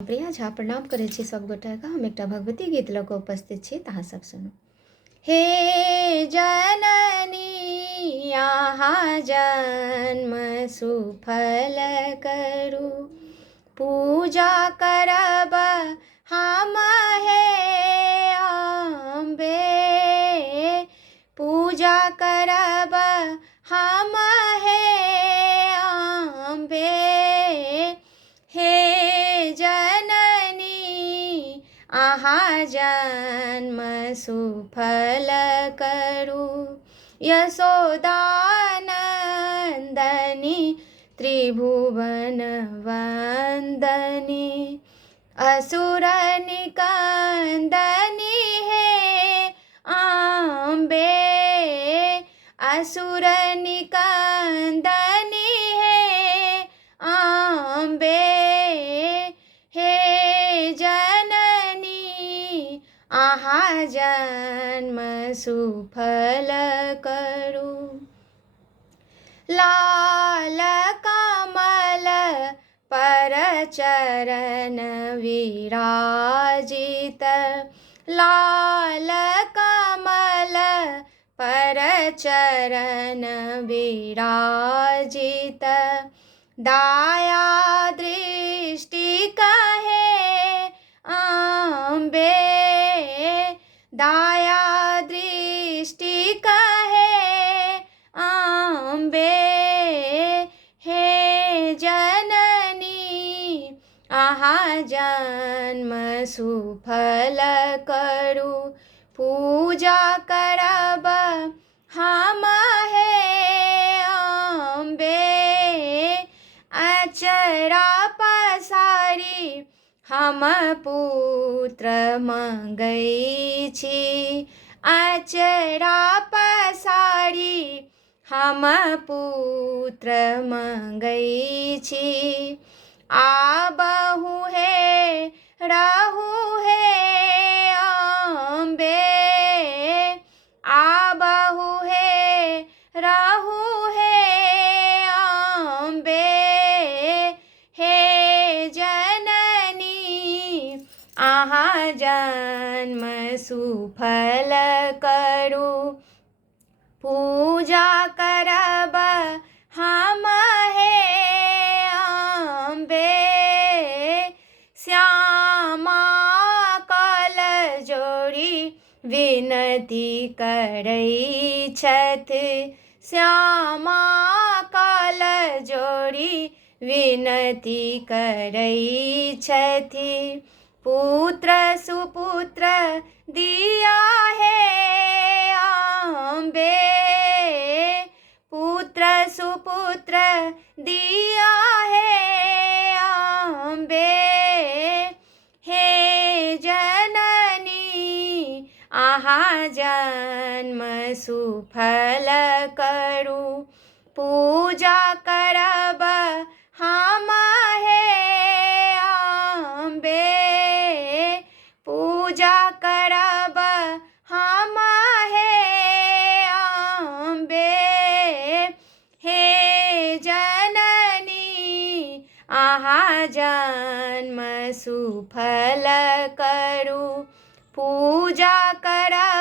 प्रिया झा प्रणाम करै छी सब गोटाके। हम एकटा भगवती गीत लऽ कऽ उपस्थित छी, तऽ अहाँ सब सुनू। हे जननी अहाँ जन्म सुफल करू, पूजा करब हम हे अम्बे, पूजा करब हम हे अम्बे। हे अहाँ जन्म सुफल करू, यशोदानंदनी त्रिभुवन वंदनी, असुर निकंदनी हे अम्बे, असुर निकंदनी हे अम्बे। अहाँ जन्म सुफल करू, लाल कमल पर चरण विराजित, लाल कमल पर चरण विराजित, दाया दृष्टि कहे अम्बे, दाया दृष्टि कहे अम्बे। हे जननी अहाँ जन्म सुफल करू, पूजा करब हम हे अम्बे, अचरा पसारी हम पुत्र मंगै छी, अचरा पसारी हम पुत्र मंगै छी। आबहु हे रहु हे अम्बे, आबहु हे रहु हे अम्बे। हे अहाँ जन्म सुफल करू, पूजा करब हम हे अम्बे। श्यामा कल जोड़ी विनती करै छथि, श्यामा कल जोड़ी विनती करै छथि, पुत्र सुपुत्र दिया हे अम्बे, पुत्र सुपुत्र दिया हे अम्बे। हे जननी अहाँ जन्म सुफल करू, पूजा करब हम हे अम्बे, पूजा करब हम हे अम्बे। हे जननी अहाँ जन्म सुफल करू, पूजा करब